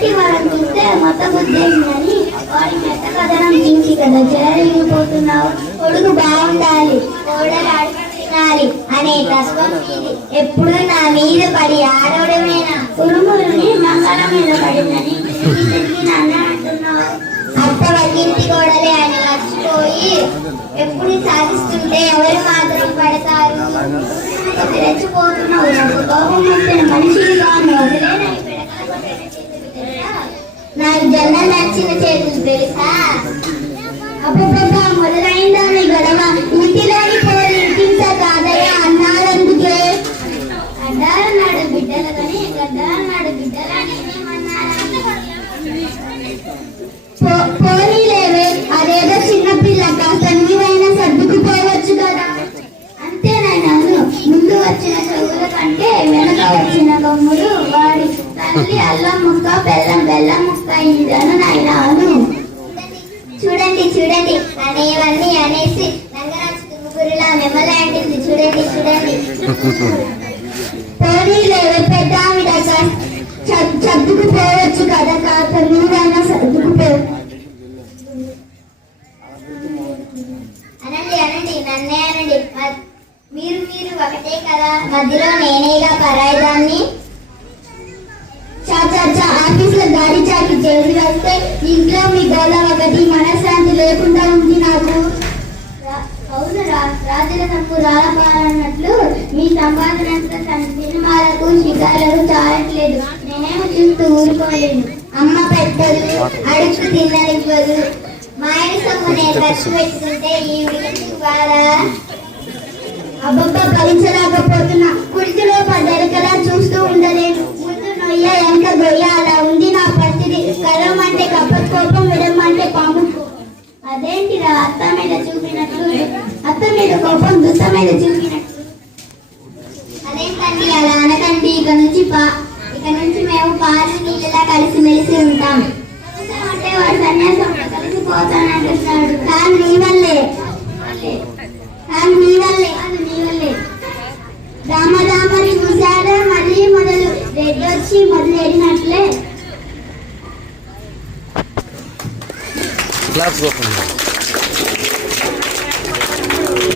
మొదటి వారం చూస్తే మొత్తం ఉద్దేశమని వాడి మెత్త కథనం తీసి కదా చెలరిగిపోతున్నావు. కొడుకు బాగుండాలి, కోడలు అడుగుతున్నారు అనే తత్వం ఎప్పుడు నా మీద పడి ఆడవడమేనా? కురుమురుని మంగళ మీద పడిందని నాన్న అంటున్నావు. అత్త వల్లింటి కోడలే అని మర్చిపోయి ఎప్పుడు సాధిస్తుంటే ఎవరు మాత్రం పడతారు? రెచ్చిపోతున్నావు. నాకు కోపం వచ్చిన మనిషిని కాను వదిలేనా? నాకు జొన్న నచ్చిన చేతులు తెలుసా? అబ్బబ్బా మొదలైందా నీ గొడవ? ఇంటిలోని పోలి ఇంటింత కాదయ్య అన్నారందుకే. గడ్డాలన్నాడు బిడ్డలతోని గడ్డాలన్నాడు బిడ్డలని పోనీలేవే, అదేదో చిన్నపిల్ల, కాస్త నీవైనా సర్దుకుపోవచ్చు కదా. అంతేనాయన ముందు వచ్చిన చెవుల కంటే వెనక వచ్చిన గమ్ములు వాడి తల్లి అల్లం ముక్క బెల్లం బెల్లం ముక్క అయిందను నాయన. చూడండి చూడండి అనేవన్నీ అనేసి రంగరాజు తుమ్ముగురిలా మెమ్మలాంటింది. చూడండి చూడండి. పోనీలేవే పెద్ద ఆవిడ, సర్దుకుపోవచ్చు కదా, కాస్త నువ్వైనా సర్దుకుపో. అనండి అనండి, నన్నే అనండి. మీరు మీరు ఒకటే కదా, మధ్యలో నేనేగా పరాయిదాన్ని. చాచా ఆఫీసులో గాడి చాకి చేసి వస్తే ఇంట్లో మీ గోళ ఒకటి, మనశ్శాంతి లేకుండా ఉంది నాకు. అవును రాజుల తప్పు రాలపాలన్నట్లు మీ సంపాదనంతా తన సినిమాలకు షికారులకు చాలట్లేదు. నేనేమో చూస్తూ ఊరుకోలేను. అమ్మ పెద్దలు అడుగు తిన్ననివ్వదు. మాయని సొమ్ము నేను ఖర్చు పెట్టుకుంటే ఈ బాగా అబ్బబ్బా భరించలేకపోతున్నా. కుడికిలో పడ్డరికలా చూస్తూ ఉండలేను. ముందు నొయ్య ఎంత గొయ్య అలా ఉంది నా పరిస్థితి. కలవమంటే కప్పటి కోపం, విడమంటే పాము. అదేంటిరా అత్త మీద చూపినట్లు, అత్త మీద కోపం దుత్త మీద చూపినట్లు. అదేంటండి అలా అనకండి. ఇక నుంచి మేము పాలు నీళ్ళలా కలిసిమెలిసి ఉంటాం. అంటే వాడు సన్యాసంలో కలిసిపోతానంటున్నాడు. కానీ నీ వల్లే దామదామని చూశాడా మళ్ళీ మొదలు రెడ్డొచ్చి మొదలెడినట్లే.